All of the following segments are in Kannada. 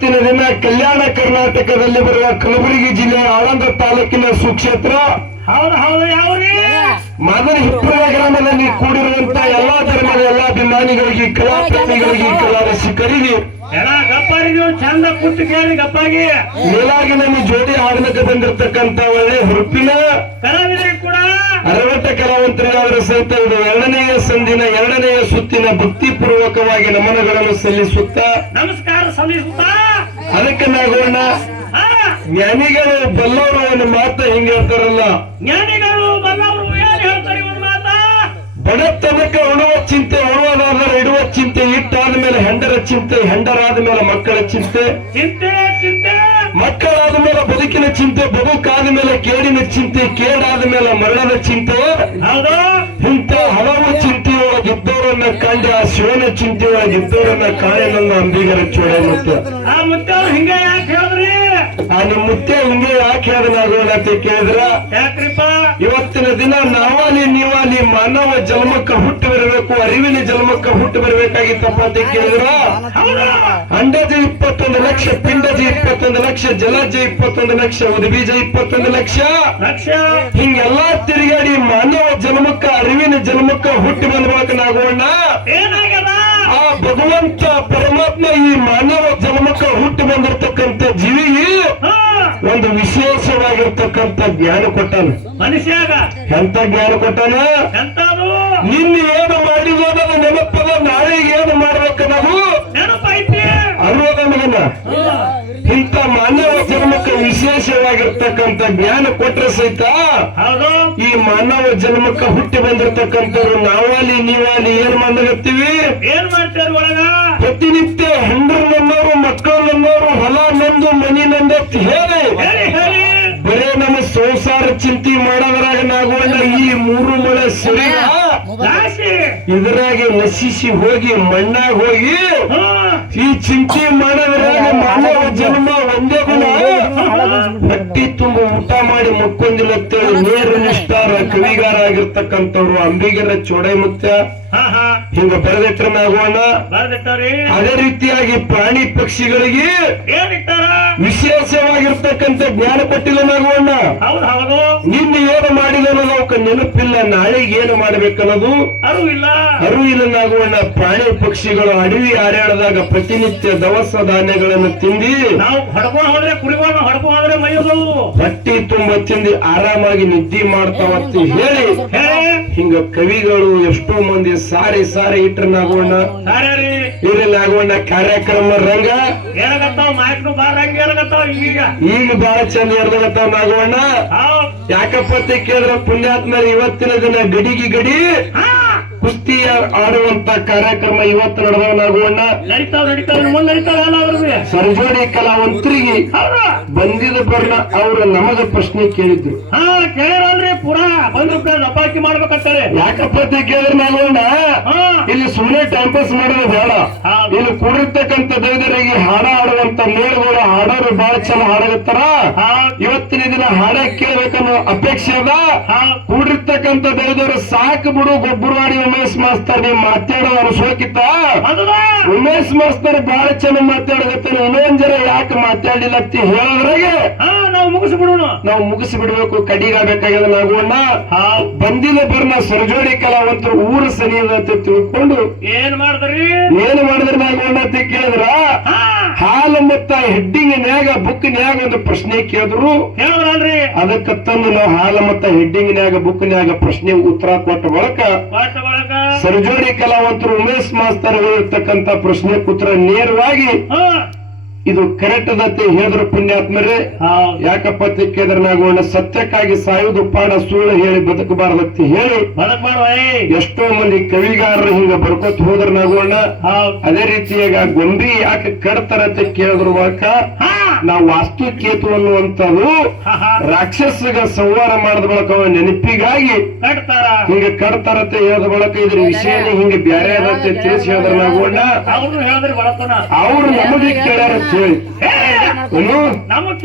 ಇವತ್ತಿನ ದಿನ ಕಲ್ಯಾಣ ಕರ್ನಾಟಕದಲ್ಲಿ ಬರುವ ಕಲಬುರಗಿ ಜಿಲ್ಲೆಯ ಆಳಂದ ತಾಲೂಕಿನ ಸುಕ್ಷೇತ್ರ. ಮಾದರಿ ಹಿಪ್ಪರ ಗ್ರಾಮದಲ್ಲಿ ಕೂಡಿರುವಂತ ಎಲ್ಲಾ ಧರ್ಮದ ಎಲ್ಲಾ ಅಭಿಮಾನಿಗಳಿಗೆ ಕಲಾ ಪ್ರೇಮಿಗಳಿಗೆ ಕಲಾ ರಸಿಕರಿಗೆ ಎಲ್ಲ ಚಂದ ಕುಟ್ಟು ಕೇಳಿ ಗಪ್ಪಾಗಿ. ಮೇಲಾಗಿ ನಮ್ಮ ಜೋಡಿ ಹಾಡನಕ್ಕೆ ಬಂದಿರತಕ್ಕಂತ ಒಳ್ಳೆ ಹುರುಪಿನ ಕೂಡ. ಅರವತ್ತ ಕಲಾವಂತರಿಗೆ ಅವರ ಸಹಿತ ಇದು ಎರಡನೆಯ ಸಂದಿನ ಎರಡನೆಯ ಸುತ್ತಿನ ಭಕ್ತಿಪೂರ್ವಕವಾಗಿ ನಮನಗಳನ್ನು ಸಲ್ಲಿಸುತ್ತಾ ನಮಸ್ಕಾರ ಸಲ್ಲಿಸುತ್ತಾ. ಅದಕ್ಕೆ ನಾಗೋಣ ಜ್ಞಾನಿಗಳು ಬಲ್ಲವರು ಅವನ ಮಾತ ಹಿಂಗ ಹೇಳ್ತಾರಲ್ಲ. ಜ್ಞಾನಿಗಳು ಬಲ್ಲವರು ಹೇಳ್ತಾರೆ ಮಾತಾ? ಬಡತನಕ್ಕೆ ಉಣುವ ಚಿಂತೆ ಉಳುವದಾದರೆ ಇಡುವ ಚಿಂತೆ ಇಟ್ಟಾದ ಮೇಲೆ ಹೆಂಡರ ಚಿಂತೆ ಹೆಂಡರಾದ ಮೇಲೆ ಮಕ್ಕಳ ಚಿಂತೆ. ಚಿಂತೆ ಚಿಂತೆ. ಮಕ್ಕಳಾದ ಮೇಲೆ ಬದುಕಿನ ಚಿಂತೆ ಬದುಕಾದ ಮೇಲೆ ಕೇಡಿನ ಚಿಂತೆ ಕೇಡಾದ ಮೇಲೆ ಮರಣದ ಚಿಂತೆ. ಇಂಥ ಹಲವು ಕಂಡು ಆ ಶಿವನ ಚಿಂತೆಯೊಳಗಿದ್ದವರನ್ನ ನನ್ನ ಅಂಬಿಗರ ಚೋಳ ಮುತ್ತ. ಆ ಮುತ್ತೆ ಹಿಂಗ ಹೇಳಿದ್ರಿ ಮುಖ್ಯ ಹಿಂಗೆ ಯಾಕೆ ಅದನ್ನ ಅಂತ ಕೇಳಿದ್ರ ಯಾಕ್ರಿಪ್ಪ? ಇವತ್ತಿನ ದಿನ ನಾವಾಲಿ ನೀವಾಲಿ ಮಾನವ ಜನ್ಮಕ್ಕ ಹುಟ್ಟು ಬರಬೇಕು ಅರಿವಿನ ಜನ್ಮಕ್ಕ ಹುಟ್ಟು ಬರಬೇಕಾಗಿತ್ತಪ್ಪ ಅಂತ ಕೇಳಿದ್ರ? ಅಂಡಜ ಇಪ್ಪತ್ತೊಂದು ಲಕ್ಷ ಪಿಂಡಜ ಇಪ್ಪತ್ತೊಂದು ಲಕ್ಷ ಜಲಜ ಇಪ್ಪತ್ತೊಂದು ಲಕ್ಷ ಉದ್ಬೀಜ ಇಪ್ಪತ್ತೊಂದು ಲಕ್ಷ. ಲಕ್ಷ? ಹಿಂಗೆಲ್ಲಾ ತಿರುಗಾಡಿ ಮಾನವ ಜನ್ಮಕ್ಕ ಅರಿವಿನ ಜನ್ಮಕ್ಕ ಹುಟ್ಟಿ ಬಂದ್ಬೇಕು ನಾಗೋಣ್ಣ ಭಗವಂತ ಪರಮಾತ್ಮ ಈ ಮಾನವ ಜನ್ಮಕ್ಕ ಹುಟ್ಟಿ ಬಂದಿರತಕ್ಕಂತ ಜೀವಿಗೆ ಒಂದು ವಿಶೇಷವಾಗಿರ್ತಕ್ಕಂಥ ಜ್ಞಾನ ಕೊಟ್ಟಾನ. ಮನುಷ್ಯಾಗ. ಎಂತ ಜ್ಞಾನ ಕೊಟ್ಟಾನ? ನಿನ್ನೆ ಏನು ಮಾಡಿದ ಅನ್ನೋದು ನೆನಪದ ನಾಳೆಗೆ ಏನು ಮಾಡ್ಬೇಕು ನಾವು ಅರುವದ ಮಗನ ಇಂಥ ಮಾನವ ಜನ್ಮಕ್ಕೆ ವಿಶೇಷವಾಗಿರ್ತಕ್ಕಂಥ ಜ್ಞಾನ ಕೊಟ್ರೆ ಸಹಿತ ಹೌದು. ಈ ಮಾನವ ಜನ್ಮಕ್ಕೆ ಹುಟ್ಟಿ ಬಂದಿರತಕ್ಕಂಥವ್ರು ನಾವಾಲಿ ನೀವಾಲಿ ಏನ್ ಮಾಡಗತ್ತೀವಿ ಏನ್ ಮಾಡ್ತಾರೆ ಒಳಗ? ಪ್ರತಿನಿತ್ಯ ಹೆಂಡ್ರು ನನ್ನವರು ಮಕ್ಕಳು ನನ್ನವರು ಹೊಲ ನಂದು ಮನಿ ನಂದತ್ ಹೇಳಿ. ಹೇಳಿ ಹೇಳಿ. ಬರೇ ನಮ್ಮ ಸಂಸಾರ ಚಿಂತೆ ಮಾಡೋದ್ರಾಗ ನಾಗೋಣ ಈ ಮೂರು ಮಳೆ ಸರಿ ಇದರಾಗೆ ಇದ್ರಾಗೆ ನಶಿಸಿ ಹೋಗಿ ಮಣ್ಣಾಗ ಹೋಗಿ ಈ ಚಿಂತೆ ಮಾಡೋದ್ರಾಗ ಮಾನವ ಜನ್ಮ ಒಂದೇ ಹೊಟ್ಟಿ ತುಂಬ ಊಟ ಮಾಡಿ ಮುಕ್ಕೊಂದಿಲ್ಲತ್ತೇಳಿ ನೇರ ನಿಷ್ಠಾರ ಕವಿಗಾರ ಆಗಿರ್ತಕ್ಕಂಥವ್ರು ಅಂಬಿಗರ ಚೋಡೈ ಮುತ್ಯ. ಹಿಂಗ ಬರೆದಿಟ್ರ ನಾಗೋಣ ಅದೇ ರೀತಿಯಾಗಿ ಪ್ರಾಣಿ ಪಕ್ಷಿಗಳಿಗೆ ಏನಿಟ್ಟಾರ? ವಿಶೇಷವಾಗಿರ್ತಕ್ಕಂಥ ಜ್ಞಾನ ಕೊಟ್ಟಿಲ್ಲ ನಾಗವಣ್ಣ ನಿನ್ನ ಏನು ಮಾಡಿದನೋ ಅವಕ್ಕೆ ನೆನಪಿಲ್ಲ. ನಾಳೆಗೆ ಏನು ಮಾಡ್ಬೇಕನ್ನೋದು ಅರು ಅರಿವಿಲ್ಲ ನಾಗುವಣ್ಣ ಪ್ರಾಣಿ ಪಕ್ಷಿಗಳು ಅಡವಿ ಹಾರಾಡದಾಗ ಪ್ರತಿನಿತ್ಯ ದವಸ ಧಾನ್ಯಗಳನ್ನು ತಿಂದಿ ನಾವು ಹೊಡ್ಕೊಂಡು ಹೋದ್ರೆ ಕುಡಿಕೊಂಡು ಹೋದ್ರೆ ಮೈಯೋದು. ಹೊಟ್ಟಿ ತುಂಬ ತಿಂದಿ ಆರಾಮಾಗಿ ನಿದ್ದೆ ಮಾಡ್ತಾವತ್ತ ಹೇಳಿ. ಹೇಳಿ ಹಿಂಗ ಕವಿಗಳು ಎಷ್ಟೋ ಮಂದಿ ಸಾರಿ ಸಾರಿ ಇಟ್ರ ನಾಗುವಣ್ಣ ಇರಲಿ ನಾಗುವಣ್ಣ ಕಾರ್ಯಕ್ರಮ ರಂಗ. ಏನಾಗತ್ತಾವ ಮಾಯಕ್ನು ಬಾರ ಈಗ. ಈಗ ಬಹಳ ಚಂದ ಇರ್ದಗತ್ತಾವ ನಾಗವಣ್ಣ ಯಾಕಪ್ಪ ಕೇಳಿದ್ರ ಪುಣ್ಯಾತ್ಮರ ಇವತ್ತಿನ ದಿನ ಗಡಿಗೆ ಗಡಿ. ಕುಸ್ತಿ ಆಡುವಂತ ಕಾರ್ಯಕ್ರಮ ಇವತ್ತು ನಡೆದವ ನಾಗವಣ್ಣ ನಡೀತಾವ ನಡೀತಾವ ಮುಂದೆ ನಡೀತಾವ ಅಲ್ಲ ಅವ್ರಿಗೆ ಸರ್ಜೋಡಿ ಕಲಾವಂತರಿಗೆ ಬಂದಿದ ಬರ್ನ ಅವರು ನಮಗ ಪ್ರಶ್ನೆ ಕೇಳಿದ್ರು. ಹಾ ಕೇಳಿರಲ್ರಿ ಪೂರಾ ಬಂದು ದಪಾಕಿ ಮಾಡ್ಬೇಕಂತೇಳಿ. ಯಾಕಪ್ಪ ಕೇಳಿದ್ರೆ ನಾನು ಇಲ್ಲಿ ಸುಮ್ಮನೆ ಟೈಮ್ ಪಾಸ್ ಮಾಡೋದು ಬೇಡ. ಇಲ್ಲಿ ಕೂಡಿರ್ತಕ್ಕಂತ ದೈದರಿಗೆ ಹಾಡ ಆಡುವಂತ ಮೇಳುಗಳು ಹಾಡೋರು ಬಹಳ ಚಲೋ ಹಾಡಗತ್ತಾರ ಇವತ್ತಿನ ದಿನ ಹಾಡ ಕೇಳ್ಬೇಕನ್ನೋ ಅಪೇಕ್ಷೆ ಅದ? ಹೌದ್. ಕೂಡಿರ್ತಕ್ಕಂಥ ದೈದವರು ಸಾಕು ಬಿಡು ಗೊಬ್ಬರವಾಡಿ ಉಮೇಶ್ ಮಾಸ್ತರ್ ನೀವು ಮಾತಾಡೋರು ಸೋಕಿತ್ತ ಉಮೇಶ್ ಮಾಸ್ತರ್ ಬಹಳ ಚೆನ್ನಾಗಿ ಮಾತಾಡಗತ್ತಾರ ಇನ್ನೊಂದ್ ಜನ ಯಾಕೆ ಮಾತಾಡಿಲ್ಲ ಅಂತ ಹೇಳೋದ್ರಾಗೆ? ನಾವು ಮುಗಿಸ್ಬಿಡೋಣ. ನಾವು ಮುಗಿಸಿ ಬಿಡಬೇಕು ಕಡಿಗಾಗಬೇಕಾಗ್ಯದ ನಾಗುವಣ್ಣ. ಬಂದಿನ ಬಂದಿದ ಬರ್ನ ಸರ್ಜೋಡಿ ಕಲಾವಂತರು ಊರ ಸನಿ ಅಂತ ತಿಳ್ಕೊಂಡು ಏನ್ ಮಾಡಿದ್ರಿ? ಏನ್ ಮಾಡಿದ್ರಿ ನಾಗುವಣ್ಣ ಅಂತ ಕೇಳಿದ್ರ? ಹಾಲು ಮತ್ತ ಹೆಡ್ಡಿಂಗ್ ನ್ಯಾಗ ಬುಕ್ ನ್ಯಾಗ ಒಂದು ಪ್ರಶ್ನೆ ಕೇಳಿದ್ರು. ಹೇಳಿದ್ರಲ್ರಿ. ಅದಕ್ಕೆ ತಂದು ನಾವು ಹಾಲು ಮತ್ತ ಹೆಡ್ಡಿಂಗ್ ನ್ಯಾಗ ಬುಕ್ ನ್ಯಾಗ ಪ್ರಶ್ನೆ ಉತ್ತರ ಕೊಟ್ಟ ಬಳಕ ಸರ್ಜೋಡಿ ಕಲಾವಂತರು ಉಮೇಶ್ ಮಾಸ್ತರ್ ಹೇಳಿರ್ತಕ್ಕಂತ ಪ್ರಶ್ನೆ ಉತ್ತರ ನೇರವಾಗಿ ಇದು ಕರೆಕ್ಟ್ ಅದತ್ತೆ ಹೇಳಿದ್ರು ಪುಣ್ಯಾತ್ಮರೇ. ಯಾಕಪ್ಪ ಕೇಳಿದ್ರೆ ನಾಗೋಣ ಸತ್ಯಕ್ಕಾಗಿ ಸಾಯುವುದು ಪಾಡ ಸುಳ್ಳು ಹೇಳಿ ಬದುಕಬಾರದತ್ತಿ ಹೇಳಿ ಎಷ್ಟೋ ಮಂದಿ ಕವಿಗಾರರು ಹಿಂಗ ಬರ್ಕೊತ್ ಹೋದ್ರ ನಾಗೋಣ ಅದೇ ರೀತಿಯಾಗ ಗೊಂಬಿ ಯಾಕೆ ಕಡ್ತಾರ ಅಂತ ಕೇಳಿದ್ರು ವಾಕ ಹಾ. ನಾವು ವಾಸ್ತು ಕೇತು ಅನ್ನುವಂಥದ್ದು ರಾಕ್ಷಸಿಗ ಸಂವಾರ ಸಂಹಾರ ಮಾಡಿದ ಬಳಕ ನೆನಪಿಗಾಗಿ ಹಿಂಗ ಕಡ್ತಾರತ್ತೆ ಹೇಳದ ಬಳಕ ಇದ್ರ ವಿಷಯ ಹಿಂಗ ಬ್ಯಾರೆ ಅದತ್ತೆ ತಿಳಿಸಿ ಹೇಳಿದ್ರ ನಾಗೋಣ ಅವ್ರು ನಮಗೆ ಕೇಳ್ಯಾರ ಹೇಳಿ ಏನು? ನಮಗ್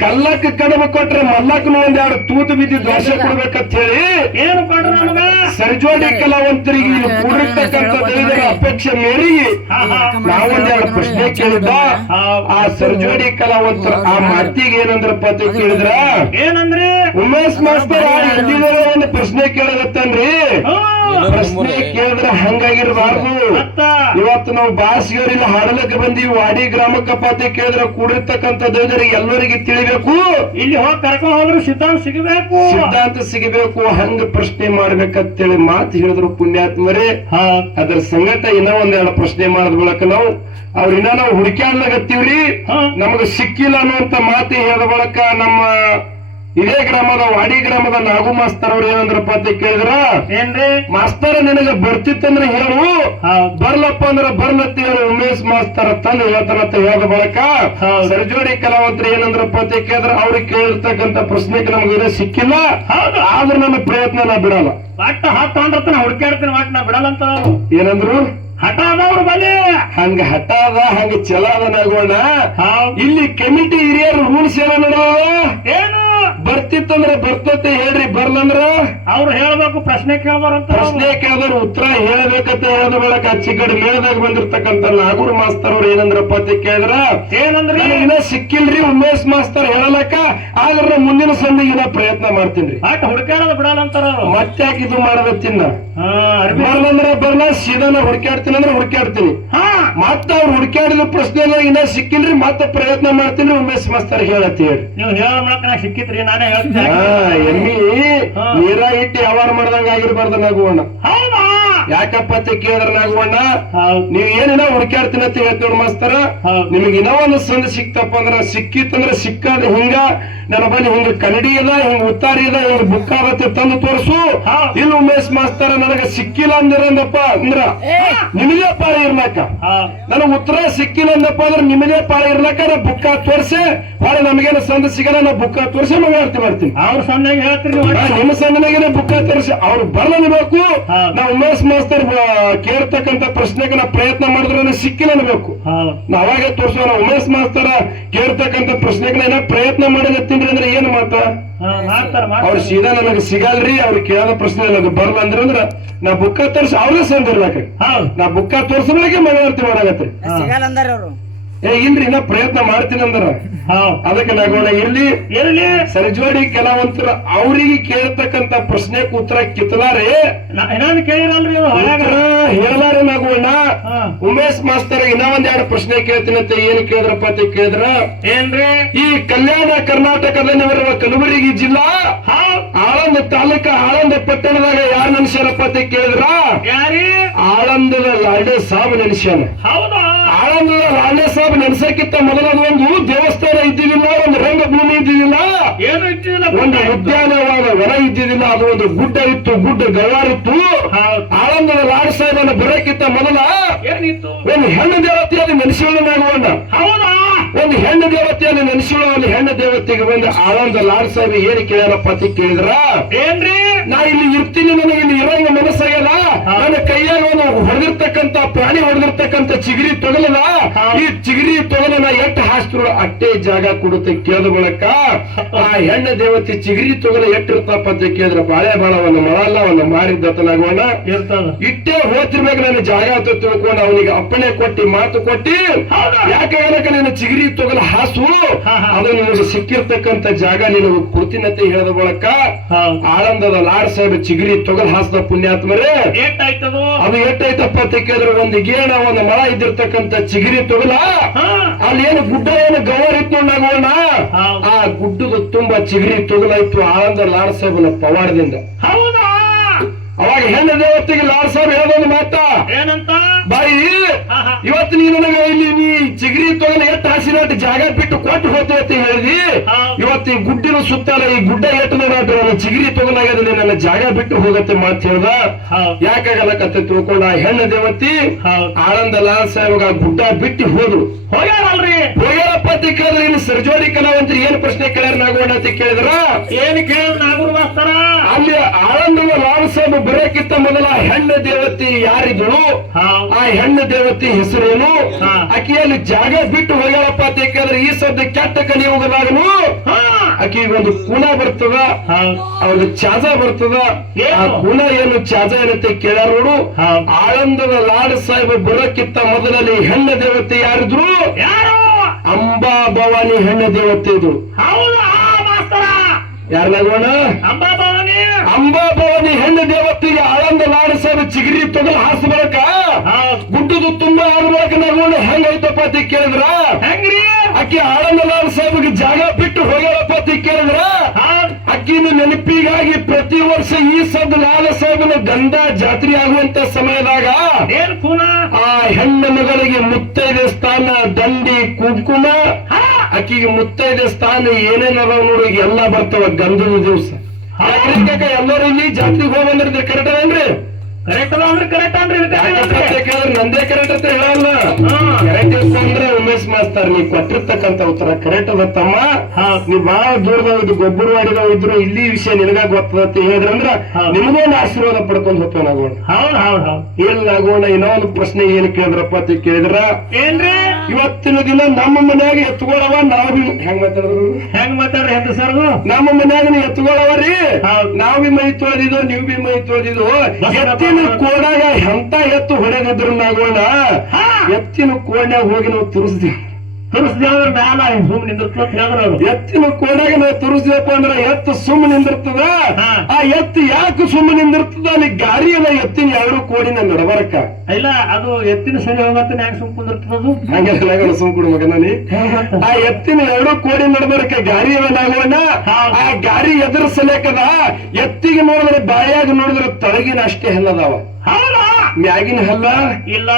ಕಲ್ಲಕ್ಕ ಕಡಬ ಕೊಟ್ರೆ ಮಲ್ಲಕ್ಕನು ಒಂದೆರಡು ತೂತು ಬಿದ್ದು ದೋಷ ಕೊಡ್ಬೇಕಂತ ಹೇಳಿ. ಏನು ಕೊಡ್ರ ನಮಗ ಸರ್ಜೋಡಿ ಕಲಾವಂತರಿಗೆ ಇಲ್ಲಿ ಕೂಡಿರ್ತಕ್ಕಂಥ ಅಪೇಕ್ಷೆ ಮೇರೆಗೆ ನಾವೊಂದೆರಡು ಪ್ರಶ್ನೆ ಕೇಳಿದ್ದ ಆ ಸರ್ಜೋಡಿ ಕಲಾವಂತರ ಆ ಮಾತಿಗೆ ಏನಂದ್ರ ಪದ ಕೇಳಿದ್ರ? ಏನಂದ್ರಿ? ಉಮೇಶ್ ಮಾಸ್ತರ್ ಇಲ್ಲಿವರೆ ಒಂದು ಪ್ರಶ್ನೆ ಕೇಳಗತ್ತನ್ರಿ. ಪ್ರಶ್ನೆ ಕೇಳಿದ್ರೆ ಹಂಗಾಗಿರ್ಬಾರ್ದು. ಇವತ್ತು ನಾವು ಬಾಸಿಯವರಿಲ್ಲ ಹಾಡಲಕ್ಕೆ ಬಂದೀವಿ. ವಾಡಿ ಗ್ರಾಮಕ್ಕ ಪಾತಿ ಕೇಳಿದ್ರೆ ಕೂಡಿರ್ತಕ್ಕಂಥ ದೈವರಿಗೆ ಎಲ್ಲರಿಗೆ ತಿಳಿಬೇಕು. ಇಲ್ಲಿ ಹೋಗಿ ಕರ್ಕೊಂಡು ಹೋದ್ರೆ ಸಿದ್ಧಾಂತ ಸಿಗಬೇಕು. ಸಿದ್ಧಾಂತ ಸಿಗಬೇಕು. ಹಂಗ ಪ್ರಶ್ನೆ ಮಾಡ್ಬೇಕಂತೇಳಿ ಮಾತು ಹೇಳಿದ್ರು ಪುಣ್ಯಾತ್ಮರೇ. ಹಾ. ಅದ್ರ ಸಂಗಟ ಇನ್ನ ಒಂದೆರಡು ಪ್ರಶ್ನೆ ಮಾಡಿದ ಬಳಕ ನಾವು. ಅವ್ರ ಇನ್ನ ನಾವು ಹುಡುಕ್ಯಾಡ್ಲಾಗತ್ತೀವ್ರಿ. ನಮಗ ಸಿಕ್ಕಿಲ್ಲ ಅನ್ನುವಂತ ಮಾತು ಹೇಳದ ಬಳಕ ನಮ್ಮ ಇದೇ ಗ್ರಾಮದ ವಾಡಿ ಗ್ರಾಮದ ನಾಗು ಮಾಸ್ತರ್ ಅವ್ರು ಏನಂದ್ರಪ್ಪ ಅಂತ ಕೇಳಿದ್ರ? ಏನ್ರಿ? ಮಾಸ್ತರ್ ನಿನಗ ಬರ್ತಿತ್ತಂದ್ರೆ ಹೇಳು. ಬರ್ಲಪ್ಪ ಅಂದ್ರೆ ಬರ್ಲತ್ತಿ ಹೇಳು. ಉಮೇಶ್ ಮಾಸ್ತರ್ ತಂದು ಹೇಳ್ತಾನಂತ ಹೇಳದ ಬಳಕ. ಸರ್ಜೋಡಿ ಕಲಾವಂತರು ಏನಂದ್ರಪ್ಪ ಅಂತ ಕೇಳಿದ್ರ ಅವ್ರಿಗೆ ಕೇಳಿರ್ತಕ್ಕಂತ ಪ್ರಶ್ನೆಗೆ ನಮ್ಗೆ ಸಿಕ್ಕಿಲ್ಲ. ಆದ್ರೂ ನನ್ನ ಪ್ರಯತ್ನ ನಾ ಬಿಡಲ್ಲ. ಒಟ್ಟ ಹತ್ತು ನಾ ಹುಡ್ಕಾಡ್ತೀನಿ ವಾಟ್ ನಾ ಬಿಡಲ್ಲ ಅಂತ ಏನಂದ್ರು? ಹಠ ಅದಾವ್ರು ಬಲಿ. ಹಂಗ ಹಠ ಅದ ಹಂಗ ಚಲ ಅದ ನಗೋಣ ಇಲ್ಲಿ ಕಮಿಟಿ ಹಿರಿಯರು ರೂಲ್ಸ್ ಏನೋ ನೋಡೋ ಏನು? ಬರ್ತಿತ್ತಂದ್ರ ಬರ್ತತೆ ಹೇಳ್ರಿ ಬರ್ಲಂದ್ರ? ಅವ್ರು ಹೇಳ್ಬೇಕು ಪ್ರಶ್ನೆ ಕೇಳ್ಬಾರಂತ ಪ್ರಶ್ನೆ ಕೇಳಿದ್ರು ಉತ್ತರ ಹೇಳ್ಬೇಕಂತ ಹೇಳದ ಬಳಕ ಅಚ್ಚಿ ಕಡೆ ಮೇಳದಾಗ ಬಂದಿರ್ತಕ್ಕಂತ ನಾಗೂರ್ ಮಾಸ್ತರ್ ಅವ್ರು ಏನಂದ್ರಪ್ಪ ಅಂತ ಕೇಳಿದ್ರ? ಏನಂದ್ರೆ? ಇನ್ನ ಸಿಕ್ಕಿಲ್ರಿ ಉಮೇಶ್ ಮಾಸ್ತರ್ ಹೇಳಲಕ್ಕ ಆದ್ರ ಮುಂದಿನ ಸಂದಿಗೆ ಇನ್ನ ಪ್ರಯತ್ನ ಮಾಡ್ತೀನಿ ರೀ. ಆಟ ಬಿಡಲ್ಲ ಅಂತಾರ ಅವ್ರು. ಮತ್ತೆ ಯಾಕೆ ಇದು ಮಾಡದ ಹಾ ಅರ್ಬಿ ಬರ್ಲಂದ್ರ ಬರ್ಲ ಸೀದಾ ನಾ ಹುಡುಕ್ಯಾಡ್ತೀನಿ ಅಂದ್ರೆ ಹುಡುಕಾಡ್ತೀನಿ ಹಾ. ಮತ್ತ ಅವ್ರು ಹುಡುಕಾಡಿದ ಪ್ರಶ್ನೆ ಇನ್ನ ಸಿಕ್ಕಿಲ್ರಿ ಮತ್ತೆ ಪ್ರಯತ್ನ ಮಾಡ್ತೀನಿ ಉಮೇಶ್ ಮಾಸ್ತರ್ ಹೇಳತ್ತಿ ಹೇಳಿ. ನೀವು ಹೇಳ ಸಿಕ್ಕಿತ್ರಿ ನಾ ಸಿಕ್ಕಿತ್ರಿ ನಾನೇ ಹೇಳ್ತೀನಿ. ಎಮ್ಮಿ. ನೀರ ಇಟ್ಟು ವ್ಯವಹಾರ ಮಾಡ್ದಂಗ ಆಗಿರ್ಬಾರ್ದು ನಗುವಣ್ಣ ಹೌದಾ? ಯಾಕಪ್ಪ ಅಂತ ಕೇಳಿದ್ರ ನಗುವಣ್ಣ ನೀವ್ ಏನಿನ ಹುಡುಕ್ಯಾಡ್ತೀನಿ ಅಂತ ಹೇಳ್ತೇವ್ ಮಾಸ್ತರ. ನಿಮಗೆ ಇನ್ನೋ ಒಂದು ಸಂದ ಸಿಕ್ತಪ್ಪ ಅಂದ್ರ ಸಿಕ್ಕಿತ್ತಂದ್ರೆ ಸಿಕ್ಕಾದ ಹಿಂಗ ನನ್ನ ಬಳಿ ಹಿಂಗ ಕನ್ನಡಿ ಅದ ಹಿಂಗ ಉತ್ತಾರಿ ಅದ ಹಿಂಗ ಬುಕ್ ಆಗತ್ತೆ ತಂದು ತೋರ್ಸು. ಇಲ್ಲಿ ಉಮೇಶ್ ಮಾಸ್ತರ ನನಗ ಸಿಕ್ಕಿಲ್ಲ ಅಂದಿರಂದಪ್ಪ ಅಂದ್ರ ನಿಮಗೆ ಪಾಳ ಇರ್ಲಕ್ಕ ನನಗ ಉತ್ತರ ಸಿಕ್ಕಿಲ್ಲ ಅಂದಪ್ಪ ಅಂದ್ರೆ ನಿಮಗೆ ಪಾಳ ಇರ್ಲಕ್ಕ ನಾ ಬುಕ್ಕ ತೋರಿಸಿ. ಹೊಳೆ ನಮಗೇನು ಸಂದ ಸಿಗಲ್ಲ ನಾ ಬುಕ್ಕ ನಾವು ಹೇಳ್ತೀವಿ ಮಾಡ್ತೀನಿ. ಅವ್ರ ಸಂದಾಗ ಹೇಳ್ತೀನಿ ನಿಮ್ಮ ಸಂದನಾಗೇನೆ ಬುಕ್ಕ ತೋರಿಸಿ ಅವ್ರು ಬರ್ಲಬೇಕು. ನಾ ಉಮೇಶ್ ಮಾಸ್ತರ್ ಬ- ಕೇಳ್ತಕ್ಕಂತ ಪ್ರಶ್ನೆಗೆ ನಾ ಪ್ರಯತ್ನ ಮಾಡಿದ್ರೆ ನನಗೆ ಸಿಕ್ಕಿಲ್ಲ ಅನ್ಬೇಕು. ಹೌದ್ ನಾ ಅವಾಗೆ ತೋರ್ಸೋಣ ಉಮೇಶ್ ಮಾಸ್ತರ ಕೇಳ್ತಕ್ಕಂತ ಪ್ರಶ್ನೆಗೆ ನಾ ಪ್ರಯತ್ನ ಮಾಡಕತ್ತೀನಿ ಅಂದ್ರೆ ಏನು ಮಾತ? ಅವ್ರು ಸೀದಾ ನನಗೆ ಸಿಗಲ್ರಿ ಅವ್ರು ಕೇಳದ ಪ್ರಶ್ನೆ ನನಗೆ ಬರ್ಲ ಅಂದ್ರೆ ಅಂದ್ರ ನಾ ಬುಕ್ಕ ತೋರಿಸಿ ಅವ್ರೇ ಸಂದಿರ್ಲಾಕ ಹೌದ್. ನಾ ಬುಕ್ಕ ತೋರ್ಸೋಕೆ ಮನವರ್ತಿ ಮಾಡಾಗತ್ತೆ ಸಿಗಲ್ಲ ಅಂದಾರ ಅವರು. ಏ ಇಲ್ರಿ ಇನ್ನ ಪ್ರಯತ್ನ ಮಾಡ್ತೀನಿ ಅಂದ್ರ. ಅದಕ್ಕೆ ನಗೋಣ ಇರ್ಲಿ. ಇರ್ಲಿ. ಸರಿಜೋಡಿ ಕೆಲವಂತರ ಅವರಿಗೆ ಕೇಳ್ತಕ್ಕಂತ ಪ್ರಶ್ನೆಕ್ ಉತ್ತರ ಕಿತ್ತಲಾರಿ. ಹೇಳಲಾರೆ ನಗುವಣ್ಣ. ಹಾ. ಉಮೇಶ್ ಮಾಸ್ತರ್ ಇನ್ನ ಒಂದ್ ಎರಡು ಪ್ರಶ್ನೆ ಕೇಳ್ತೀನಿ ಅಂತ ಏನ್ ಕೇಳಿದ್ರಪ್ಪ ಅಂತ ಕೇಳಿದ್ರ? ಏನ್ರಿ? ಈ ಕಲ್ಯಾಣ ಕರ್ನಾಟಕದಲ್ಲಿ ಬರುವ ಕಲಬುರಗಿ ಜಿಲ್ಲಾ ಆಳಂದ ತಾಲೂಕ ಆಳಂದ ಪಟ್ಟಣದಾಗ ಯಾರು ನೆನೆಸ್ಯಾರಪ್ಪ ಅಂತ ಕೇಳಿದ್ರ? ಯಾರಿ? ಆಳಂದದ ಲಾಲ್ಡೆ ಸಾಬ್ ನೆನೆಸ್ಯಾನ. ಹೌದಾ? ಆಳಂದದ ಲಾಲ್ಡೆ ಸಾಬ್ ನೆನೆಸಕ್ಕಿಂತ ಮೊದಲ ಒಂದು ದೇವಸ್ಥಾನ ಇದ್ದಿದ್ದಿಲ್ಲ ಒಂದು ರಂಗಭೂಮಿ ಇದ್ದಿದ್ದಿಲ್ಲ ಏನಕ್ಕೆ ಇಲ್ಲ ಒಂದು ಉದ್ಯಾನವಾದ ವನ ಇದ್ದಿದ್ದಿಲ್ಲ ಅದು ಒಂದು ಗುಡ್ಡ ಇತ್ತು ಗುಡ್ಡ ಗವಾರಿತ್ತು ಆ ಆಳಂದದ ಲಾಡ್ ಸಾಹೇಬನ ಬರೋಕ್ಕಿಂತ ಮೊದಲ ಏನಿತ್ತು? ಒಂದು ಹೆಣ್ಣು ದೇವತೆಯಲ್ಲಿ ನೆನೆಸಿಕೊಳ್ಳನಾಗುವಣ್ಣ ಹೌದಾ? ಒಂದು ಹೆಣ್ಣು ದೇವತೆಯಲ್ಲಿ ನೆನೆಸಿಕೊಳ್ಳೋ ಒಂದು ಹೆಣ್ಣು ದೇವತೆಗೆ ಬಂದು ಆಳಂದ ಲಾಡ್ ಸಾಹೇಬ್ ಏನು ಕೇಳ್ಯಾರಪ್ಪ ಅಂತ ಕೇಳಿದ್ರ? ಏನ್ರಿ? ನಾ ಇಲ್ಲಿ ಇರ್ತೀನಿ ನನಗೆ ಇಲ್ಲಿ ಇರೋಂಗ ಮನಸ್ಸಾಗಲ್ಲ ನನ್ನ ಕೈಯಾಗ ಒಂದು ಹೊಡೆದಿರ್ತಕ್ಕಂತ ಪ್ರಾಣಿ ಹೊಡೆದಿರ್ತಕ್ಕಂತ ಚಿಗಿರಿ ತೊಗಲದ. ಈ ಚಿಗಿರಿ ತೊಗಲ ನಾ ಎಟ್ಟು ಹಾಸ್ತಿರೋ ಅಟ್ಟೆ ಜಾಗ ಕೊಡುತ್ತೆ ಕೇಳಿದ ಬಳಕ ಆ ಹೆಣ್ಣು ದೇವತೆ ಚಿಗಿರಿ ತೊಗಲ ಎಟ್ಟಿರ್ತಪ್ಪ ಅಂತ ಕೇಳಿದ್ರ ಬಾಳೆ ಬಾಳ ಒಂದು ಮಳಲ್ಲ ಒಂದು ಮಾರಿದ್ದತನಾಗೋಣ ಇಟ್ಟೇ ಹೋತಿರ್ಬೇಕು ನಾನು ಜಾಗ ಅಂತ ತಿಳ್ಕೊಂಡು ಅವನಿಗೆ ಅಪ್ಪಣೆ ಕೊಟ್ಟಿ ಮಾತು ಕೊಟ್ಟಿ? ಯಾಕೆ ನಿನ್ನ ಚಿಗಿರಿ ತೊಗಲ ಹಾಸು. ಅದು ನಿನಗೆ ಸಿಕ್ಕಿರ್ತಕ್ಕಂತ ಜಾಗ ನೀನು ಕೊಡ್ತೀನಂತ ಹೇಳದ ಬಳಕ ಆಳಂದದ ಲಾಡ್ ಸಾಹೇಬ್ ಚಿಗಿರಿ ತೊಗಲ್ ಹಾಸದ ಪುಣ್ಯಾತ್ಮರೇ ಅದು ಎಟ್ಟಾಯ್ತಪ್ಪ ತೆಕ್ಕಿದ್ರೆ ಒಂದು ಗೇಣ ಒಂದು ಮಳ ಇದ್ದಿರ್ತಕ್ಕಂತ ಚಿಗಿರಿ ತೊಗಲ ಅಲ್ಲಿ ಏನು ಗುಡ್ಡ ಏನು ಗವರ್ ಇತ್ತು ನಾಗೋಣ? ಆ ಗುಡ್ಡದ ತುಂಬಾ ಚಿಗಿರಿ ತೊಗಲಾಯ್ತು ಆಳಂದ ಲಾಡ್ ಸಾಹೇಬನ ಪವಾಡದಿಂದ. ಹೌದಾ? ಅವಾಗ ಹೆಣ್ಣು ದೇವತೆಗೆ ಲಾಡ್ ಸಾಹೇಬ್ ಹೇಳೋದು ಮಾತ. ಏನಂತ? ಬಾಯಿ. ಇವತ್ತು ನೀ ನನಗೆ ಇಲ್ಲಿ ನೀ ಚಿಗರಿ ತೊಗೊಂಡು ಎಷ್ಟು ಹಾಸಿನ ಜಾಗ ಬಿಟ್ಟು ಕೊಟ್ಟು ಹೋಗ್ತೇವೆ ಅಂತ ಹೇಳಿದಿ. ಇವತ್ತು ಈ ಗುಡ್ಡಿನ ಸುತ್ತಲ ಈ ಗುಡ್ಡ ಎಟ್ಟ ನನ್ನ ಚಿಗಿರಿ ನೀ ನನ್ನ ಜಾಗ ಬಿಟ್ಟು ಹೋಗತ್ತೆ ಮಾತು ಹೇಳ್ದ. ಯಾಕಾಗಲಕತ್ತೆ ತಿಳ್ಕೊಂಡ ಹೆಣ್ಣ ದೇವತಿ? ಆನಂದ ಲಾಲ್ ಸಾಹೇಬ್ ಆ ಗುಡ್ಡ ಬಿಟ್ಟು ಹೋದ್ರು. ಹೋಗ್ಯಾರಲ್ರಿ ಅಂತ ಕೇಳಿದ್ರೆ ಇಲ್ಲಿ ಸರ್ಜೋಡಿ ಕಲಾವಂತರು ಏನ್ ಪ್ರಶ್ನೆ ಕೇಳ್ಯಾರ ನಾಗೋಣ ಅಂತ ಕೇಳಿದ್ರ? ಏನ್ ಕೇಳ ನಾಗೂರ್ ಮಾಸ್ತರ? ಅಲ್ಲಿ ಆಳಂದವ ಸಾಬ್ ಬರೋಕ್ಕಿಂತ ಮೊದಲ ಹೆಣ್ಣು ದೇವತಿ ಯಾರಿದ್ರು ಆ ಹೆಣ್ಣು ದೇವತಿ ಹೆಸರೇನು. ಆಕೆಯಲ್ಲಿ ಜಾಗ ಬಿಟ್ಟು ಹೋಗ್ಯಾಳಪ್ಪ ಅಂತ ಕೇಳಿದ್ರೆ ಈ ಸದ್ಯ ಕೆಟ್ಟ ಕಲಿಯುಗದಾಗನು ಆಕೆಗೆ ಒಂದು ಕುಣ ಬರ್ತದ? ಹೌದ್ ಅವ್ರಿಗೆ ಚಾಜ ಬರ್ತದ? ಆ ಗುಣ ಏನು ಚಾಜ ಏನಂತೆ ಕೇಳ್ಯಾರ ನೋಡು. ಆಳಂದದ ಲಾಡ್ ಸಾಹೇಬ್ ಬರೋಕ್ಕಿಂತ ಮೊದಲಲ್ಲಿ ಹೆಣ್ಣ ದೇವತೆ ಯಾರಿದ್ರು? ಯಾರು? ಅಂಬಾ ಭವಾನಿ ಹೆಣ್ಣ ದೇವತೆ ಇದು ನಗೋಣ ಅಂಬಾ ಭವಾನಿ. ಹೆಣ್ಣು ದೇವತೆಗೆ ಆಳಂದ ಲಾಡ್ ಸಾಹೇಬ್ ಚಿಗರಿ ತೊಗಲ್ ಹಾಸ ಬರಕ ಗುಡ್ಡದು ತುಂಬಾ ಆಗ್ಬೇಕು ನಗೊಂಡು ಹೆಂಗೈತಪ್ಪ ಅಂತ ಕೇಳಿದ್ರ? ಹೆಂಗ್ರಿ? ಅಕ್ಕಿ ಆಳಂದ ಲಾಡ್ ಸಾಹೇಬ್ಗೆ ಜಾಗ ಬಿಟ್ಟು ಹೋಗ್ಯಾರಪ್ಪ ತಿ ಕೇಳಿದ್ರ? ಅಕ್ಕಿನ ನೆನಪಿಗಾಗಿ ಪ್ರತಿ ವರ್ಷ ಈ ಸದ್ ಲಾಲ ಸಾಹೇಬನ ಗಂಧ ಜಾತ್ರೆ ಆಗುವಂತ ಸಮಯದಾಗ ಏನ್ ಪುನ? ಆ ಹೆಣ್ಣು ಮಗಳಿಗೆ ಮುತ್ತೈದೆ ಸ್ಥಾನ ದಂಡಿ ಕುಂಕುಮ. ಅಕ್ಕಿಗೆ ಮುತ್ತೈದೆ ಸ್ಥಾನ ಏನೇನದ ನೋಡಿ ಎಲ್ಲ ಬರ್ತವ ಗಂಧದ ದಿವಸ. ಎಲ್ಲರೂ ಇಲ್ಲಿ ಜಾತ್ರೆಗೆ ಹೋಗಿ ಬಂದಿರ್ತೀರಿ ಕರೆಕ್ಟ್ ಅದೇನ್ರಿ? ಕರೆಕ್ಟ್ ಅಂದ್ರೆ ಕರೆಕ್ಟ್ ಅಂದ್ರೆ ಕೇಳಿದ್ರೆ ನಂದೇ ಕರೆಕ್ಟ್ ಅಂತ ಹೇಳಲ್ಲ. ಹಾ. ಕರೆಕ್ಟ್ ಅಂದ್ರೆ ಉಮೇಶ್ ಮಾಸ್ತರ್ ನೀ ಕೊಟ್ಟಿರ್ತಕ್ಕಂತ ಉತ್ತರ ಕರೆಕ್ಟ್ ಅದ ತಮ್ಮ. ಹಾ. ನೀವ್ ಬಹಳ ದೂರದವ್ ಇದ್ದು ಗೊಬ್ಬರ ಮಾಡಿದವ್ ಇದ್ರು ಇಲ್ಲಿ ವಿಷಯ ನಿನಗ ಗೊತ್ತದ ಅಂತ ಹೇಳಿದ್ರಂದ್ರ. ನಿಮಗೂ ಆಶೀರ್ವಾದ ಪಡ್ಕೊಂಡು ಹೋಗ್ತೇವೆ ನಾಗೋಣ ಹೌದ್ ಹೌದ್ ಹೌದ್. ಏನ್ ನಾಗೋಣ ಇನ್ನೊಂದು ಪ್ರಶ್ನೆ ಏನ್ ಕೇಳಿದ್ರಪ್ಪ ಅಂತ ಕೇಳಿದ್ರ? ಏನ್ರಿ? ಇವತ್ತಿನ ದಿನ ನಮ್ಮ ಮನ್ಯಾಗ ಎತ್ಕೊಳವ ನಾವ್ ಬಿ ಹೆಂಗ್ ಮಾತಾಡಿದ್ರು? ಹೆಂಗ್ ಮಾತಾಡ್ರಿ ಹೆಂತ ಸರ್ ನಮ್ಮ ಮನ್ಯಾಗ ಎತ್ಕೊಳವರಿ ಹೌದ್. ನಾವ್ ಬಿ ಮೈ ತೊಳೆದಿದ್ದು ನೀವ್ ಬಿ ಮೈ ತೊಳೆದಿದ್ದು. ಎತ್ತಿನ ಕೋಡಾಗ ಎಂತ ಎತ್ತು ಹೊಡೆದಿದ್ರು ನಾಗೋಣ ಎತ್ತಿನ ಕೋಣ್ಯಾಗ ಹೋಗಿ ನಾವು ತುರಿಸ್ತೀವಿ ತೋರಿಸ್ದೇವ್ರ ಮ್ಯಾಲ ಸುಮ್ ನಿಂದಿರ್ತದ ಅಂತ ಹೇಳಿದ್ರು ಅವ್ರು. ಎತ್ತಿನ ಕೋಡಾಗ ನಾವು ತುರಿಸ್ದಪ್ಪ ಅಂದ್ರ ಎತ್ತ ಸುಮ್ ನಿಂದಿರ್ತದ. ಆ ಎತ್ತು ಯಾಕೆ ಸುಮ್ ನಿಂದಿರ್ತದ? ಅಲ್ಲಿ ಗಾರಿ ಅದ ಎತ್ತಿನ ಎರಡು ಕೋಡಿನ ನಡಬರಕ. ಇಲ್ಲ ಅದು ಎತ್ತಿನ ಸರಿ ಮತ್ತೆ ಯಾಕೆ ಸುಮ್ ಕುಂದಿರ್ತದದು ಹಂಗೆ ಸುಮ್ ಕೊಡು ಮಗ ನೀ ಆ ಎತ್ತಿನ ಎರಡು ಕೋಡಿ ನಡಬರಕ ಗಾರಿ ಅವ ನಾಗೋಣ. ಆ ಗಾರಿ ಎದುರಿಸಲೇಕದ. ಎತ್ತಿಗೆ ನೋಡಿದ್ರೆ ಬಾಯಾಗ ನೋಡಿದ್ರೆ ತಳಗಿನ ಅಷ್ಟೇ ಹೆಲ್ಲದಾವ. ಹೌದಾ. ಮ್ಯಾಗಿನ ಹಲ್ಲ? ಇಲ್ಲ.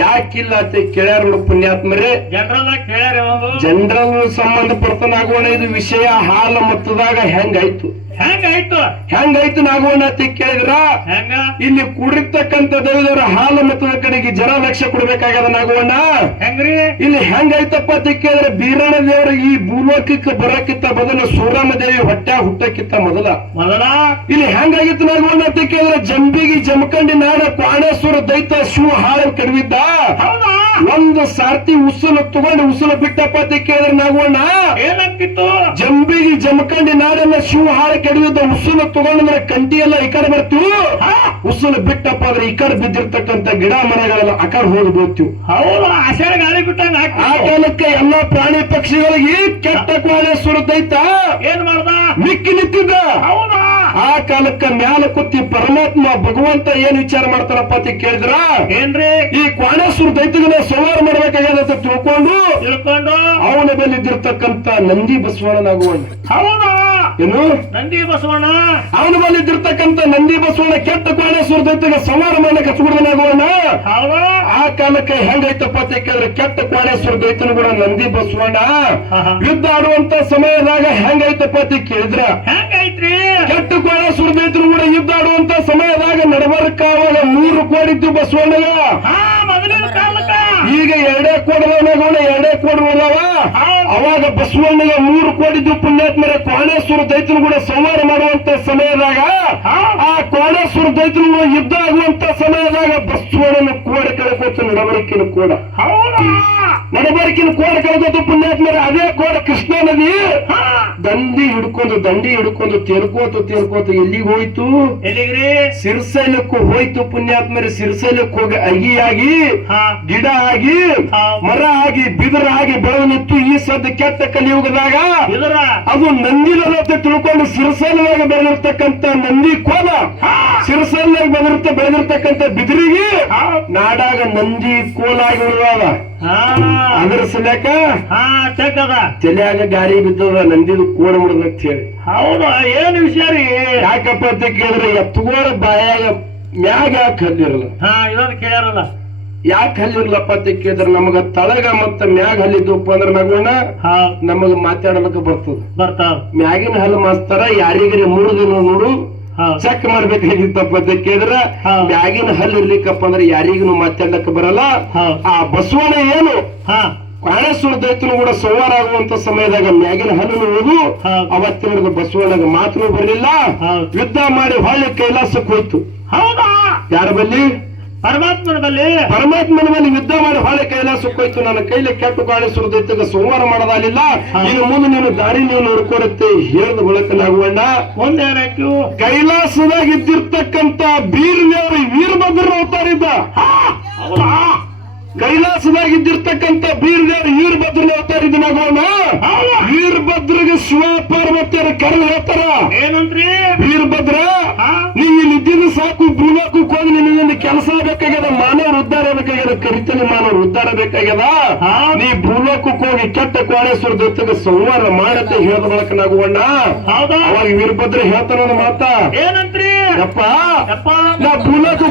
ಯಾಕಿಲ್ಲ ಅಂತ ಕೇಳ್ಯಾರ ನೋಡು ಪುಣ್ಯಾತ್ಮರೇ. ಜನರಲ್ಲ ಕೇಳ್ಯಾರ ಜನರಲ್ ಸಂಬಂಧ ಪಡ್ತಾನಾಗೋಣ ಇದು ವಿಷಯ ಹಾಲ ಮತ್ತದಾಗ ಹೆಂಗಾಯ್ತು? ಹೆಂಗಾಯ್ತು? ಹೆಂಗಾಯ್ತು ನಾಗವಣ್ಣ ಅಂತ ಕೇಳಿದ್ರ? ಹೆಂಗ? ಇಲ್ಲಿ ಕುಡಿರ್ತಕ್ಕಂತ ದೇವದವರ ಹಾಲು ಮತದ ಕಡೆಗೆ ಜನ ಲಕ್ಷ ಕೊಡ್ಬೇಕಾಗ್ಯದ ನಾಗವಣ್ಣ? ಹೆಂಗ್ರಿ? ಇಲ್ಲಿ ಹೆಂಗಾಯ್ತಪ್ಪ ಅಂತ ಕೇಳಿದ್ರೆ? ಬೀರಣ ದೇವರ ಈ ಭೂಲೋಕಕ್ಕೆ ಬರಕ್ಕಿಂತ ಮೊದಲ ಸೂರಾಮ ದೇವಿ ಹೊಟ್ಟೆ ಹುಟ್ಟಕ್ಕಿಂತ ಮೊದಲ. ಮೊದಲ? ಇಲ್ಲಿ ಹೆಂಗಾಗಿತ್ತು ನಾಗವಣ್ಣ ಅಂತ ಕೇಳಿದ್ರೆ? ಜಂಬಿಗಿ ಜಮಖಂಡಿ ನಾಡ ಕ್ವಾಣೇಶ್ವರ ದೈತ ಶಿವ ಹಾಳ ಕಡಿವಿದ್ದ? ಒಂದು ಸಾರ್ತಿ ಉಸುಲು ತಗೊಂಡು ಉಸುಲು ಬಿಟ್ಟಪ್ಪ ಅಂತ ಕೇಳಿದ್ರೆ ನಾಗವಣ್ಣ? ಏನಂತಿತ್ತು? ಜಂಬಿಗಿ ಜಮಖಂಡಿ ನಾಡನ್ನ ಶಿವ ಹಾಳ ಕೆಡವಿದ್ದ ಉಸುಲು ತಗೊಂಡ್ರೆ ಕಂಟಿ ಎಲ್ಲ ಈ ಕಡೆ ಬರ್ತೀವಿ ಉಸುಲು ಬಿಟ್ಟಪ್ಪ ಅಂದ್ರೆ ಈ ಕಡೆ ಬಿದ್ದಿರ್ತಕ್ಕಂಥ ಗಿಡ ಮರಗಳೆಲ್ಲ ಆ ಕಡೆ ಹೋಗಿ ಬೀಳ್ತೀವಿ. ಹೌದು ಆಷಾಢ ಗಾಳಿ ಬಿಟ್ಟಂಗ ಆ ಕಾಲಕ್ಕೆ ಎಲ್ಲಾ ಪ್ರಾಣಿ ಪಕ್ಷಿಗಳಿಗೆ ಕೆಟ್ಟ ಕಾಲ ಸುರದೈತ? ಏನ್ ಮಾಡ್ದ? ಮಿಕ್ಕಿ ನಿಂತಿದ್ದ? ಹೌದಾ? ಆ ಕಾಲಕ್ಕೆ ಮ್ಯಾಲ ಕುತ್ತಿ ಪರಮಾತ್ಮ ಭಗವಂತ ಏನ್ ವಿಚಾರ ಮಾಡ್ತಾರಪ್ಪ ಅಂತ ಕೇಳಿದ್ರ? ಏನ್ರಿ? ಈ ಕ್ವಾಣೇಶ್ವರ ದೈತ್ಯನ ಸಂಹಾರ ಮಾಡ್ಬೇಕಾಗ್ಯದ ಅಂತ ತಿಳ್ಕೊಂಡು ತಿಳ್ಕೊಂಡು? ಅವನ ಮೇಲೆ ಇದ್ದಿರ್ತಕ್ಕಂಥ ನಂದಿ ಬಸವಣ್ಣನಾಗುವ ಹೌದಾ? ಏನು? ನಂದಿ ಬಸವಣ್ಣ. ಅವನ ಮೇಲೆ ಇದ್ದಿರ್ತಕ್ಕಂಥ ನಂದಿ ಬಸವಣ್ಣ ಕೆಟ್ಟ ಕೋಣೆ ಸುರದೈತಿಗೆ ಸಂವಾರ ಮಾಡಿ ಹಚ್ಚಿಬಿಡ್ದನಾಗುವಣ್ಣ ಹೌದಾ. ಆ ಕಾಲಕ್ಕೆ ಹೆಂಗೈತಪ್ಪ ಅಂತ ಕೇಳಿದ್ರೆ ಕೆಟ್ಟ ಕೋಣೆ ದೈತನು ಕೂಡ ನಂದಿ ಬಸವಣ್ಣ. ಯುದ್ಧ ಆಡುವಂತ ಸಮಯದಾಗ ಹೆಂಗೈತಪ್ಪ ಅಂತ ಕೇಳಿದ್ರ? ಹೆಂಗೈತ್ರಿ? ಕೆಟ್ಟ ಕೋಣೆ ಸುರದೈತರು ಕೂಡ ಯುದ್ಧ ಆಡುವಂತ ಸಮಯದಾಗ ನಡಬರ್ಕ ಅವಾಗ ಮೂರು ಕೋಡಿದ್ದು ಬಸವಣ್ಣಗ. ಈಗ ಎರಡೇ ಕೋಡದವನಾಗೋಣ ಎರಡೇ ಕೋಟಿ. ಅವಾಗ ಬಸವಣ್ಣಗೆ ಮೂರು ಕೋಡಿದ್ದು ಪುಣ್ಯಾತ್ಮರ ಕೋಣೇಶ್ವರ ದೈತನು ಕೂಡ ಸಂಹಾರ ಮಾಡುವಂತ ಸಮಯದಾಗ ಆ ಕೋಣೇಶ್ವರ ದೈತನು ಯುದ್ಧ ಆಗುವಂತ ಸಮಯದಾಗ ಬಸವಣ್ಣನ ಕೋಡೆ ಕಳೆಕೋತ ನಡಬರಿಕಿನ ಕೂಡ. ಹೌದಾ? ನಡಬರಿಕಿನ ಕೋಡ್ ಕಳ್ಕೊತ ಪುಣ್ಯಾತ್ಮರ ಅದೇ ಕೋಡ ಕೃಷ್ಣ ನದಿ. ಹಾ. ದಂಡಿ ಹಿಡ್ಕೊಂಡು ದಂಡಿ ಹಿಡ್ಕೊಂಡು ತೇಲ್ಕೋತು ತೇಲ್ಕೋತು ಎಲ್ಲಿಗೆ ಹೋಯ್ತು? ಎಲ್ಲಿಗ್ರಿ? ಸಿರ್ಸೈಲಕ್ಕೂ ಹೋಯ್ತು ಪುಣ್ಯಾತ್ಮರ ಸಿರ್ಸೈಲಕ್ಕೆ ಹೋಗಿ ಅಗಿಯಾಗಿ ಹಾ. ಗಿಡ ಆಗಿ. ಮರ ಆಗಿ ಬಿದರ ಆಗಿ ಬೆಳೆದು ನಿಂತು ಈ ಸದ್ದ ಕೆಟ್ಟ ಕಲಿಯುಗದಾಗ. ಅದು ನಂದಿಲದತ್ತೆ ತಿಳ್ಕೊಂಡು ಸಿರಸೈಲದಾಗ ಬೆಳೆದಿರ್ತಕ್ಕಂತ ನಂದಿ ಕೋಲ ಸಿರ್ಸೈಲಾಗ ಬೆಳೆದಿರ್ತ ಬೆಳೆದಿರ್ತಕ್ಕಂತ ಬಿದಿರಿಗೆ. ನಾಡಾಗ ನಂದಿ ಕೋಲಾಗಿ ಉಳಿದಾವ. ಹಾ ಅದರ ಸಲಕ ಹಾ ಚೆಕ್ಕದ ತಲೆಯಾಗ ಗಾರಿ ಬಿದ್ದದ ನಂದಿದು ಕೋಡ ಮುಡ್ದಂತ ಹೇಳಿ. ಹೌದು ಏನು ವಿಷಯ ರೀ? ಯಾಕಪ್ಪ ಅಂತ ಕೇಳಿದ್ರೆ ಎತ್ತುಗೋರ ಬಾಯಾಗ ಮ್ಯಾಗ ಯಾಕೆ ಹಲ್ಲಿರಲ್ಲ ಹಾ ಇದೊಂದು ಕೇಳ್ಯಾರಲ್ಲ ಯಾಕೆ ಹಲ್ಲಿರ್ಲಪ್ಪ ಅಂತ ಕೇಳಿದ್ರೆ ನಮಗ ತಳಗ ಮತ್ತ ಮ್ಯಾಗ ಹಲ್ಲಿದ್ದಪ್ಪ ಅಂದ್ರೆ ನಗೋಣ ಹಾ. ನಮಗ ಮಾತಾಡಲಕ್ಕ ಬರ್ತದ. ಬರ್ತಾವ. ಮ್ಯಾಗಿನ ಹಲ್ಲು ಮಾಸ್ತಾರ ಯಾರಿಗರೆ ಮೂರು ದಿನ ನೋಡು. ಚೆಕ್ ಮಾಡ್ಬೇಕಾಗಿತ್ತಪ್ಪ ಅಂತ ಕೇಳಿದ್ರ ಬ್ಯಾಗಿನ ಹಲ್ಲು ಇರ್ಲಿಕ್ಕಪ್ಪ ಅಂದ್ರೆ ಯಾರಿಗೂ ಮಾತಾಡ್ಲಕ್ಕ ಬರಲ್ಲ. ಆ ಬಸವಣ್ಣ ಏನು? ಹಾ. ಕಾಳೇಶ್ವರ ದೈತ್ಯನು ಕೂಡ ಸಂವಾರ ಆಗುವಂತ ಸಮಯದಾಗ ಮ್ಯಾಗಿನ ಹಲ್ಲು ಹೌದು. ಅವತ್ತಿನ ಬಸವಣ್ಣಗ ಮಾತು ಬರಲಿಲ್ಲ. ಯುದ್ಧ ಮಾಡಿ ಹೊಳ್ಳಿ ಕೈಲಾಸಕ್ಕೆ ಹೋಯ್ತು. ಹೌದಾ? ಯಾರ ಬಲ್ಲಿ? ಪರಮಾತ್ಮನ ಬಲ್ಲಿ ಪರಮಾತ್ಮನ ಯುದ್ಧ ಮಾಡಿ ಹೊಳೆ ಕೈಲಾಸಕ್ಕೆ ಹೋಯ್ತು ನನ್ನ ಕೈಲಿ ಕೆಟ್ಟು ಗಾಳಿ ದೈತ್ಯಗ ಸೋಮವಾರ ಮಾಡೋದಾಗಲಿಲ್ಲ. ಇನ್ನು ಮುಂದೆ ನೀನು ದಾರಿ ನೀವು ನೋಡ್ಕೊಡುತ್ತೆ ಹೇಳಿದ ಬಳಕನಾಗುವಣ್ಣ ಏನಾಯ್ತು ಕೈಲಾಸದಾಗ ಇದ್ದಿರ್ತಕ್ಕಂತ ಬೀರ್ದೇವರು ವೀರಭದ್ರ ಅವತಾರಿದ್ದ ಹೌದಾ ಕೈಲಾಸದಾಗ ವೀರಭದ್ರನ ಹೇಳ್ತಾರೆ ಹೌದಾ? ವೀರಭದ್ರಗೆ ಶಿವ ಪಾರ್ವತಿಯರ ಕರೆದು ಹೇಳ್ತಾರ? ಏನಂತ್ರಿ? ವೀರಭದ್ರ ನೀವು ನೀ ಇಲ್ಲಿ ಇದ್ದಿದ್ದು ಸಾಕು ಭೂಲೋಕಕ್ಕೆ ಹೋಗಿ ನಿನ್ನೊಂದು ಕೆಲಸ ಬೇಕಾಗ್ಯದ ಮಾನವರು ಉದ್ಧಾರ ಬೇಕಾಗ್ಯದ ಕರಿತನೆ ಮಾನವರು ಉದ್ಧಾರ ಬೇಕಾಗ್ಯದ? ನೀ ಭೂಲೋಕಕ್ಕೆ ಹೋಗಿ ಕೆಟ್ಟ ಕೋಣೇಶ್ವರ ದತ್ತಗೆ ಸಂವಾರ ಮಾಡತ್ತೆ ಹೇಳದ ಬಳಕ ನಾಗುವಣ್ಣ ಅವಾಗ ವೀರಭದ್ರ ಹೇಳ್ತಾನ ಮಾತ ಏನಂತ್ರಿ? ಅಪ್ಪ ನಾ ಭೂಲೋಕಕ್ಕೆ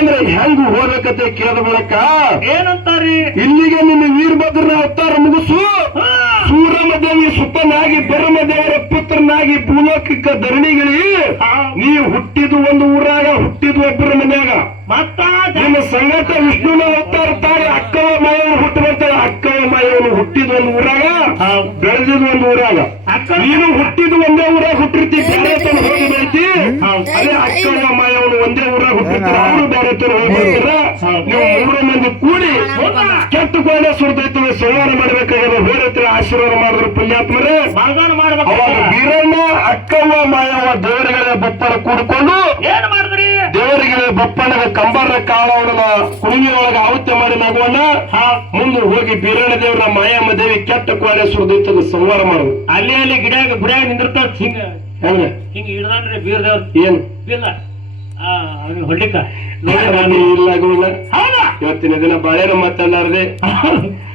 ಹೋಗ್ಬೇಕಂದ್ರೆ ಹೆಂಗ್ ಹೋಗ್ಬೇಕಂತ ಕೇಳಿದ ಏನಂತಾರಿ ಇಲ್ಲಿಗೆ ನಿನ್ನ ವೀರಭದ್ರನ ಅವತಾರ ಮುಗಿಸು. ಸೂರಮದೇವಿ ಸುತ್ತನಾಗಿ ಬ್ರಹ್ಮದೇವರ ಪುತ್ರನಾಗಿ ಭೂಲೋಕಕ್ಕ ಧರಣಿಗಿಳಿ ನೀವು ನೀ ಹುಟ್ಟಿದ ಒಂದು ಊರಾಗ ಹುಟ್ಟಿದ ಒಬ್ಬರ ಮನ್ಯಾಗ. ನಿಮ್ಮ ಸಂಗತ ಸಂಗಟ ವಿಷ್ಣುನ ಹೋಗ್ತಾ ಇರ್ತಾರೆ ಅಕ್ಕವ ಮಾಯವನ್ನು ಹುಟ್ಟು ಬರ್ತಾರೆ ಅಕ್ಕವ ಮಾಯವನ್ನು ಹುಟ್ಟಿದ ಒಂದು ಊರಾಗ. ಬೆಳೆದಿದ ಒಂದು ಊರಾಗ. ಅಕ್ಕ. ನೀನು ಹುಟ್ಟಿದ ಒಂದೇ ಊರಾಗ ಹುಟ್ಟಿರ್ತಿ ಬೇರೆ ತನ ಹೋಗಿ ಬೈತಿ. ಅದೇ ಅಕ್ಕವ ಮಾಯವನ್ನು ಒಂದೇ ಊರಾಗ ಹುಟ್ಟಿರ್ತಾರೆ ಅವರು ಬೇರೆ ತನ ಹೋಗಿ ಬರ್ತಾರ ನೀವು ಮೂರು ಮಂದಿ ಕೂಡಿ? ಕೆಟ್ಟ ಕೋಣ ಸುರದೈತವೆ ಸಂಹಾರ ಮಾಡ್ಬೇಕಾಗಿರೋ ಬೇರೆ ಹತ್ರ ಆಶೀರ್ವಾದ ಮಾಡಿದ್ರು ಪುಣ್ಯಾತ್ಮರೇ. ಅವಾಗ ವೀರಣ್ಣ ಬೀರಣ್ಣ ಅಕ್ಕವ್ವ ಮಾಯವ್ವ ದೇವರಿಗಳೇ ಬಪ್ಪನ ಕೂಡಿಕೊಂಡು ಏನ್ ಮಾಡಿದ್ರಿ? ದೇವರಿಗೆ ಬಪ್ಪಣ್ಣಗ ಕಂಬರ ಕಾಳವನ ಕುಣಿಯೊಳಗ ಆಹುತ್ಯ ಮಾಡಿ ನಗುವಣ್ಣ ಮುಂದೆ ಹೋಗಿ ಬೀರಣ್ಣ ದೇವರ ಮಾಯಮ್ಮ ದೇವಿ ಕೆಟ್ಟ ಕೋಣೆ ಸುರಿದಿತ್ತು ಸಂವಾರ ಮಾಡುದು ಅಲ್ಲಿ ಅಲ್ಲಿ ಗಿಡ ಗುಡಿಯಾಗ ನಿಂದಿರ್ತಾವ ಹಿಂಗ. ಹೆಂಗ? ಹಿಂಗ ಹಿಡ್ದಾನ್ರಿ ಬೀರ್ ದೇವ್ರ ಏನ್? ಇಲ್ಲ. ಹೊಡ್ಲಿಕ್ಕ ಇಲ್ಲ ಇವತ್ತಿನ ದಿನ ಬಾಳೆನ ಮಾತಾಡಲಾರದೆ.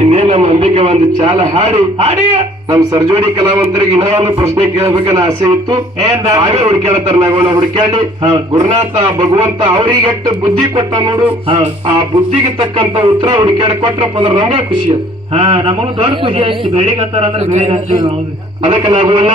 ಇನ್ನೇ ನಮ್ಮ ಅಂಬಿಕೆ ಒಂದು ಚಾಲ ಹಾಡಿ ಹಾಡಿ. ನಮ್ ಸರ್ಜೋಡಿ ಕಲಾವಂತರಿಗೆ ಇನ್ನೂ ಒಂದು ಪ್ರಶ್ನೆ ಕೇಳಬೇಕನ್ನ ಆಸೆ ಇತ್ತು. ನಾವೆಲ್ಲ ಹುಡುಕ್ಯಾಡತಾರ ನಾಗೋಣ ಹುಡುಕ್ಯಾಡಿ ಗುರುನಾಥ ಭಗವಂತ ಅವ್ರಿಗೆ ಎಷ್ಟು ಬುದ್ಧಿ ಕೊಟ್ಟ ನೋಡು. ಆ ಬುದ್ಧಿಗೆ ತಕ್ಕಂತ ಉತ್ತರ ಹುಡುಕ್ಯಾಡ ಕೊಟ್ರಪ್ಪ ಅಂದ್ರೆ ನಮ್ಗೆ ಖುಷಿ ಅದು. ಹಾ ನಮಗೂ ದೊಡ್ಡ ಖುಷಿ ಆಯ್ತು. ಬೆಳಿಗ್ಗೆ ಅಂದ್ರೆ ಬೆಳಿಗ್ಗೆ ಅದಕ್ಕೆ ನಾಗೋಣ